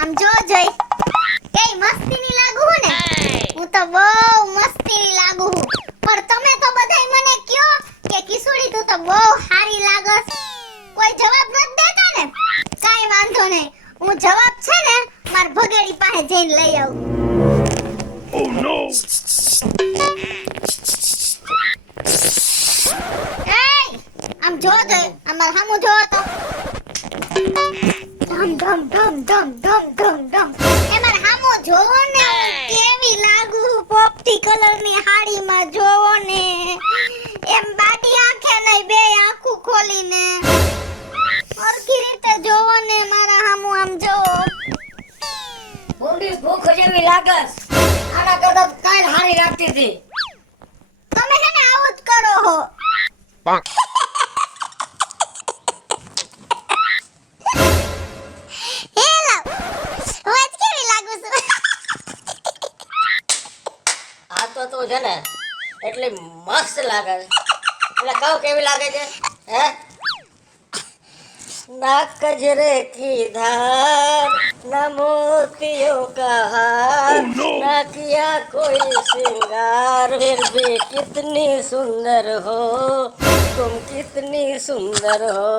આમ જો જોઈ કઈ મસ્તીની લાગુ હું ને હું તો બહુ મસ્તીની લાગુ હું પણ તમે તો બધાય મને કયો કે કિશોરી તું તો બહુ સારી લાગસ કોઈ જવાબ નથી દેતા ને કાઈ વાંધો નહીં હું જવાબ છે ને માર ભગેડી પાસે જઈને લઈ આવું Oh no! આમ જો જોઈ અમાર સામું જો તો ધમ ધમ ધમ ધમ ધમ ધમ ધમ એ માર સામું જોવો ને કેવી લાગુ પોપટી કલરની હાડીમાં જોવો ને એમ બાડી આંખે નહીં બે આંખું ખોલીને હરખી રીતે જોવો ને મારા સામું આમ જોવો બોડી ભૂખ જેવી લાગસ આના કરતા કાઈ હારી લાગતી હતી તમે છે ને આવું જ કરો હો Bonk. હેલો વાત કેવી લાગુ છું આ તો તું છે ને એટલી મસ્ત લાગે છે એટલે કહું કેવી લાગે છે હે ના કજરે કી ધાર ના મોતિयों का हार Oh, no. ना किया कोई श्रृंगार फिर भी कितनी सुंदर हो तुम कितनी सुंदर हो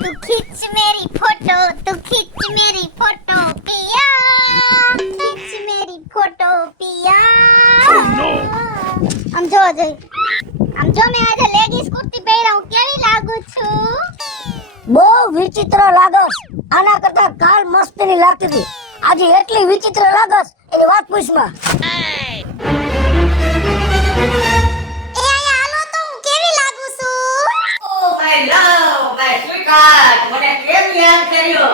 तू खींच मेरी फोटो पिया खींच मेरी फोटो पिया Oh, no. આમ જો જઈ આમ જો મેં આજે લેગીસ કુર્તી પહેર્યા હું કેવી લાગુ છું બહુ વિચિત્ર લાગસ આના કરતા કાલ મસ્તીની લાગતી હતી આજે એટલી વિચિત્ર લાગસ એની વાત પૂછમાં એ આયા હાલો તો હું કેવી લાગુ છું ઓ માય લવ માય સ્વીટહાર્ટ મને કેમ યાદ કર્યો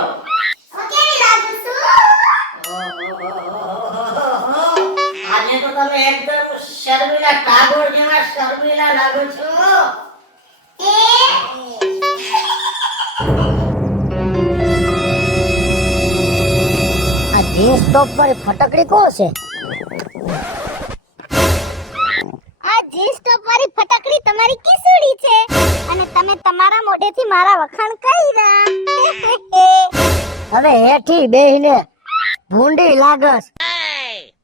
હું કેવી લાગુ છું આજે તો તમે એકદમ શર્મિલા ટાગોર જેવા શર્મિલા લાગો છો એ આ જીન્સ ટોપ પર ફટકડી કોણ છે આ જીન્સ ટોપ વાળી ફટકડી તમારી કિસુડી છે અને તમે તમારા મોઢેથી મારા વખાણ કર્યા હવે હેઠી બેહીને ભૂંડી લાગસ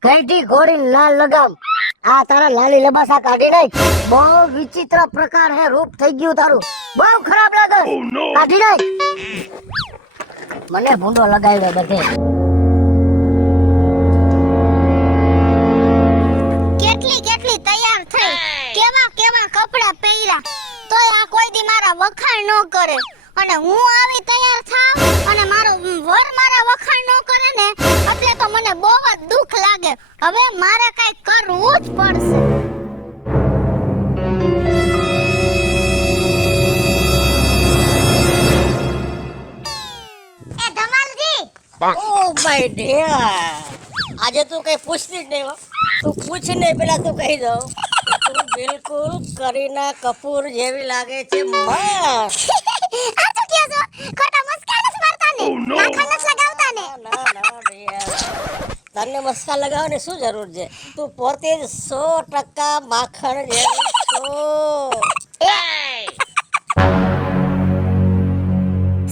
કઈથી ઘોડી લાલ લગામ આ તારા લાલી લબાસા કાઢી નાખ બહુ વિચિત્ર પ્રકાર હે રૂપ થઈ ગયું તારું બહુ ખરાબ લાગસ Oh, no. કાઢી નાખ મને ભૂંડો લગાવ્યો બધે કેટલી તૈયાર થઈ કેવા કપડા પહેર્યા તોય આ કોઈ દી મારા વખાણ ન કરે અને હું આવી તૈયાર થાવ અને મારો વર મારા વખાણ ન કરે ને એટલે તો મને બહુ જ દુઃખ લાગે હવે મારે કઈ કરવું જ પડશે એ ધમાલજી Bonk. ઓ માય ડિયર આજે તું કઈ પૂછતી જ નહીં હો તું પૂછ ને પેલા તું કહી દઉં તું બિલકુલ કરીના કપૂર જેવી લાગે છે મસ્ત આ તો કે છો ખોટા મસ્કા નથી મારતા ને Oh, no. માખણ નથી લગાવતા ને ના ડિયર તને મસ્કા લગાવવાની શું જરૂર છે તું પોતે જ 100% માખણ જેવી છો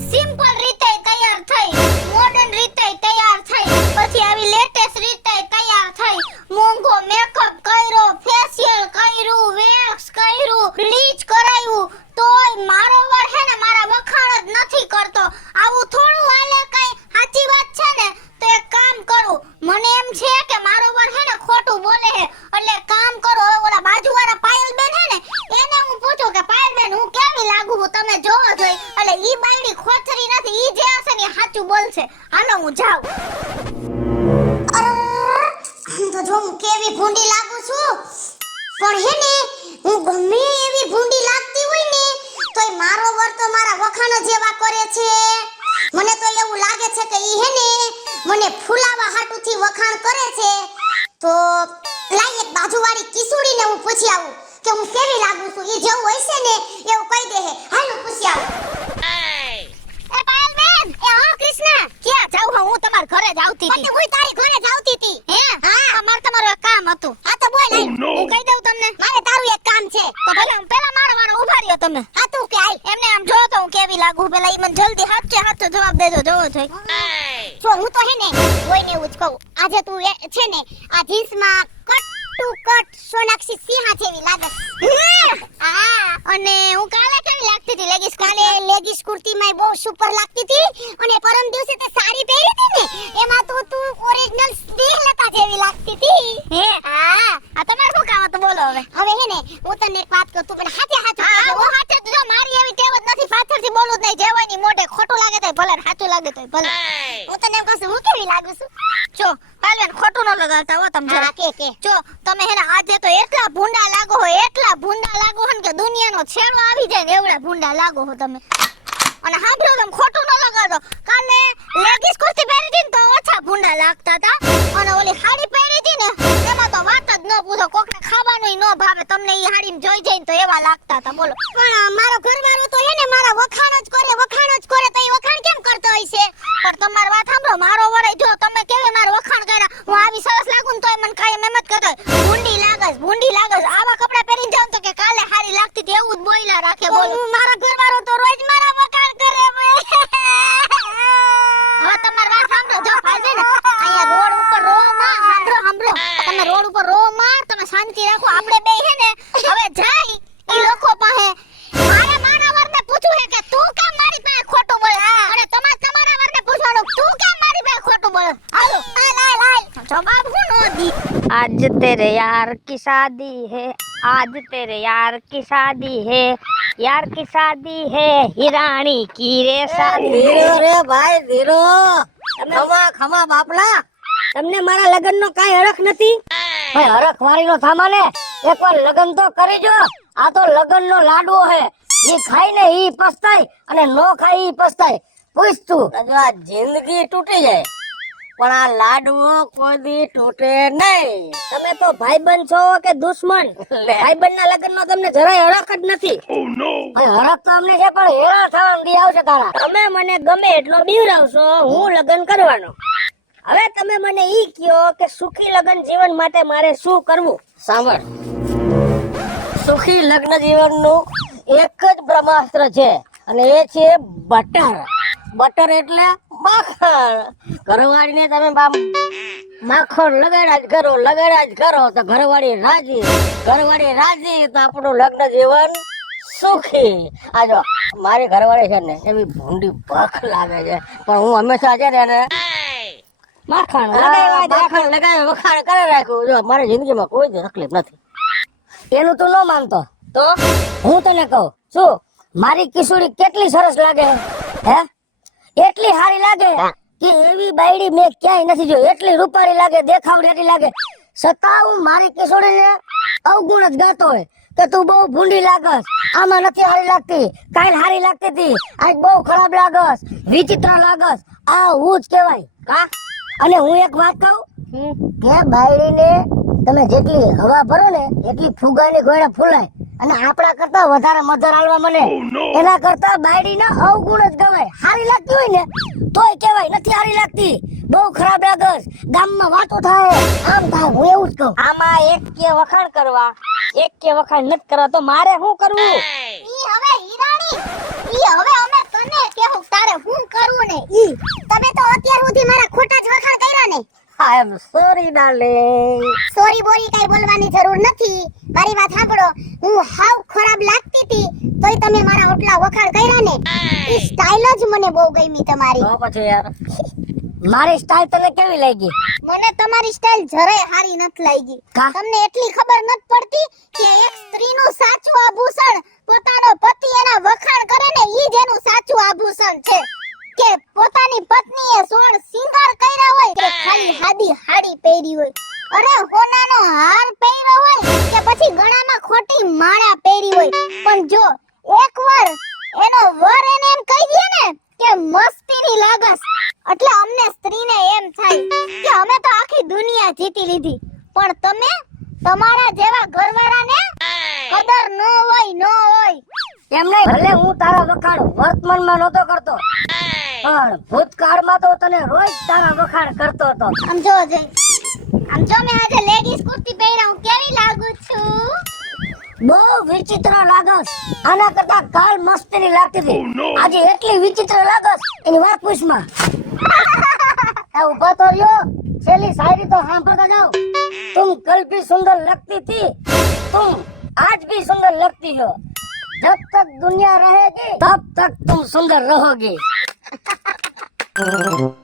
સિમ્પલ રીતે તૈયાર થઈ મોડર્ન રીતે તૈયાર થઈ પછી આવી લેટેસ્ટ રીતે તૈયાર થઈ મોંઘો મેકઅપ કર્યો ફેશિયલ કર્યું વેક્સ કર્યું બ્લીચ કરાયું તોય મારો વર હે ને મારા વખાણ જ નથી કરતો આવું થોડું હાલે કઈ સાચી વાત છે ને તો એક કામ કરું મને એમ છે કે મારો વર હે ને ખોટું બોલે હે એટલે કામ કરો હવે ઓલા બાજુવાળા પાયલબેન હે ને એને હું પૂછું કે પાયલબેન હું કેવી લાગુ હું તમે જોવો જોઈ એટલે ઈ બાયડી ખોચરી નથી ઈ જે હશે ને ઈ સાચું બોલશે હાલો હું જાઉં તો જો હું કેવી ભૂંડી લાગુ છું પણ હે ને હું ગમે એવી ભૂંડી લાગતી હોય ને તોય મારો વર તો મારા વખાણ જેવા કરે છે મને તો એવું લાગે છે કે ઈ હે ને મને ફૂલાવા હાટુથી વખાણ કરે છે તો લાઈ એક બાજુવાળી કિસુડીને હું પૂછી આવું કે હું કેવી લાગુ છું ઈ જેવું હોય છે ને એવું કહી દે હે હાલ હું પૂછી આવું એ પાયલબેન એ હા કૃષ્ણ ક્યાં જાઉં હું તમારા ઘરે જ આવતી હતી હું તારી ઘરે જ આવતી હતી હે હા મારે તમારું એક કામ હતું હા તો બોલ Oh, no. હું કહી દઉં તમને મારે તારું એક કામ છે તો ભલે હું પેલા મારો ઉભા રહ્યો તમે હા તું કે આઈ એમને આમ જો તો હું કેવી કેવી લાગુ પેલા ઈ મને જલ્દી હાચો જવાબ દેજો જોવો છે. જો હું તો હે ને કોઈને એવું જ કહું, આજે તું છે ને આ જીન્સમાં cut to cut Sonakshi Sinha જેવી લાગે. અને હું કાલે કેવી લાગતી હતી લેગીસ કાલે લેગીસ કુર્તીમાં બહુ સુપર લાગતી હતી અને પરમ દિવસે તે સાડી પહેરી હતી ને એમાં તો તું ઓરિજિનલ સ્નેહલતા જેવી લાગતી હતી. હે હા આ તમારે શું કામ હતું બોલો હવે. હવે હે ને હું તને એક વાત કહું, તું મને હાચે હાચું હા કહેજે, હો. હું હાચે જ જો મારી એવી ટેવ જ નથી પાછળથી બોલવું જ નહીં જેવાની મોઢે ખોટું લાગે તોય ભલે ને સાચું લાગે તોય ભલે. હું તને એમ કહું છું, હું કેવી લાગુ છું? જો પાલવેન ખોટું ન લગાડતા હો તમે હા, જરા. કે જો તમે હે ને આજે તો એટલા ભૂંડા લાગો હો ને કે દુનિયાનો છેડો આવી જાય ને એવડા ભૂંડા લાગો હો તમે. અને સાંભળો તમે ખોટું ન લગાડો, કાલે લેગીસ કુર્તી પહેરી હતી ને તો ઓછા ભૂંડા લાગતા હતા અને ઓલી સાડી પહેરી હતી ને એમાં તો વાત જ ન પૂછો, કોકને ખાવાનું ન ભાવે તમને ઈ સાડીમાં જોઈ જઈને તો એવા લાગતા હતા બોલો. પણ મારો ઘરવાળો તો હે ને મારા વખાણ જ કરે તો એ વખાણ કેમ કરતો હોય છે? પણ તમારી વાત સાંભળો, મારો વડે જો તમે કેવી મારા વખાણ કર્યા, હું આવી સરસ લાગુ ને તોય મને કાંઈ મહેનત કરતો ભૂંડી લાગસ આવા કપડા પહેરીને જાઉં તો કે કાલે હારી લાગતી હતી એવું જ બોયલા રાખે બોલો. મારા ઘરવાળો તો રોજ મારા વખાણ કરે. હવે તમારી વાત સાંભળો, જો ફાજે ને અહીંયા રોડ ઉપર રો માં સાંભળો તમે રોડ ઉપર રો માં તમે શાંતિ રાખો, આપણે બે હે ને હવે જાય ઈ લોકો પાસે મારે મારા વરને પૂછવું હે કે તું કેમ મારી પાસે ખોટું બોલે અને તમારા વરને પૂછવાનું તું કેમ મારી પાસે ખોટું બોલે. હાલો લાય જવાબ હું નો દી. आज तेरे यार की शादी है, आज तेरे यार की शादी है, यार की शादी है, हिरानी की रे शादी. ધીરો રે ભાઈ ધીરો. ખમા બાપલા, તમને મારા લગ્નનો કાંઈ હરખ નથી? ભાઈ હરખ વાળીનો સામાને એકવાર લગ્ન તો કરી જો. આ તો લગ્નનો લાડવો હે, ઈ ખાઈ ને ઈ પસ્તાય અને નો ખાઈ ઈ પસ્તાય. પૂછ તું, આ જિંદગી તૂટી જાય પણ આ લાડવો કોઈ દી તૂટે નહીં. તમે તો ભાઈબંધ છો કે દુશ્મન? ભાઈબંધના લગ્નનો તમને જરાય હરખ જ નથી. Oh no! હરખ તો અમને છે પણ હેરા થવાનું દી આવશે તારા. તમે મને ગમે એટલો બીવરાવશો, હું લગ્ન કરવાનો. હવે તમે મને ઈ કયો કે સુખી લગ્ન જીવન માટે મારે શું કરવું? સાંભળ, સુખી લગ્ન જીવનનું એક જ બ્રહ્માસ્ત્ર છે અને એ છે બટર. બટર એટલે માખણ. ઘરવાળીને તમે માખણ લગાડ્યા જ કરો તો ઘરવાળી રાજી તો આપણું લગ્ન જીવન સુખી. આ જો મારી ઘરવાળી છે ને એવી ભૂંડી ભખ લાગે છે પણ હું હંમેશા છે ને એને માખણ લગાવી વખાણ કરે રાખ્યું. જો મારી જિંદગીમાં કોઈ જ તકલીફ નથી. એનું તું ન માનતો તો હું તને કહું શું, મારી કિશોરી કેટલી સરસ લાગે હે, એટલી હારી લાગે કે એવી બાયડી મેં ક્યાંય નથી જોઈ. એટલી રૂપાળી લાગે, દેખાવડી એટલી લાગે, છતાં હું મારી કિશોરીને અવગુણ જ ગાતો હોય કે તું બહુ ભૂંડી લાગસ, આમાં નથી હારી લાગતી, કાલ હારી લાગતી હતી, આજ બહુ ખરાબ લાગસ, વિચિત્ર લાગસ. આ હું જ કહેવાય કા. અને હું એક વાત કહું કે બાયડીને તમે જેટલી હવા ભરો ને એટલી ફુગાની ગોળા ફૂલાય અને આપણા કરતા વધારે મધર આલવા મને. એના કરતા બાયડીના અવગુણ જ ગવાય. હારી લાગતી હોય ને તોય કહેવાય નથી હારી લાગતી, બહુ ખરાબ લાગસ, ગામમાં વાતો થાય, આમ થાય. હું એવું જ કહું. આમાં એક કે વખાણ કરવા, એક કે વખાણ નથી કરવા તો મારે શું કરવું? ઈ હવે હીરાણી, ઈ હવે અમે તને કેવું તારે હું કરવું ને ઈ. તમે તો અત્યાર સુધી મારા ખોટા જ વખાણ કર્યા ને. આઈ એમ સોરી ડાર્લિંગ. સોરી બોરી કઈ બોલવાની જરૂર નથી. મારી વાત સાંભળો, હું હાવ ખરાબ લાગતી હતી તોય તમે મારા ઓટલા વખાણ કર્યા ને. ઈ સ્ટાઇલ જ મને બહુ ગમી તમારી. તો પછી યાર મારી સ્ટાઇલ તને કેવી લાગી? મને તમારી સ્ટાઇલ જરાય હારી નથી લાગી. કા? તમને એટલી ખબર નથી પડતી કે એક સ્ત્રીનું સાચું આભૂષણ પોતાનો પતિ એના વખાણ કરે ને ઈ જ એનું સાચું આભૂષણ છે. કે પોતાની પત્નીએ સોળ સિંગાર કર્યા હોય કે ખાલી હાદી હાડી પહેરી હોય, અરે હોનાનો હાર પહેર્યો હોય કે પછી ગળામાં ખોટી માળા પહેરી હોય, પણ જો એકવાર એનો વર એને એમ કહી દે ને કે મસ્તીની લાગસ એટલે અમને સ્ત્રીને એમ થાય કે અમે તો આખી દુનિયા જીતી લીધી. પણ તમે તમારા જેવા ઘરવાળાને કદર ન હોય. એમ નહીં, ભલે હું તારા વખાણ વર્તમાનમાં નહોતો કરતો પણ ભૂતકાળમાં તો તને રોજ તારા વખાણ કરતો હતો. આમ જો મેં આજે લેગીસ કુર્તી પહેર્યા હું કેવી લાગુ છું? બહુ વિચિત્ર લાગસ. આના કરતા કાલ મસ્તીની લાગતી હતી. Oh, no. આજે એટલી વિચિત્ર લાગસ એની વાત પૂછમાં. આ ઊભા તો રહ્યો, છેલ્લી શાયરી તો સાંભળતા જાઓ. तुम कल भी सुंदर लगती थी, तुम आज भी सुंदर लगती हो. जब तक दुनिया रहेगी तब तक तुम सुंदर रहोगी.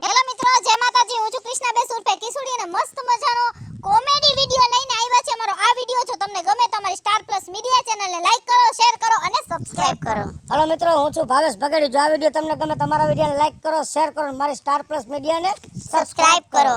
હેલો મિત્રો, જય માતાજી. હું છું કૃષ્ણાબેન ઉર્ફે કિસુડી અને મસ્ત મજાનો કોમેડી વિડિયો લઈને આવ્યા છે. અમારો આ વિડિયો જો તમને ગમે તો અમારી સ્ટાર પ્લસ મીડિયા ચેનલને લાઈક કરો, શેર કરો અને સબસ્ક્રાઇબ કરો. हेलो મિત્રો, હું છું ભાવેશ બગડી. જો આ વિડિયો તમને ગમે તમારા વિડિયોને લાઈક કરો, શેર કરો અને મારી સ્ટાર પ્લસ મીડિયાને સબસ્ક્રાઇબ કરો.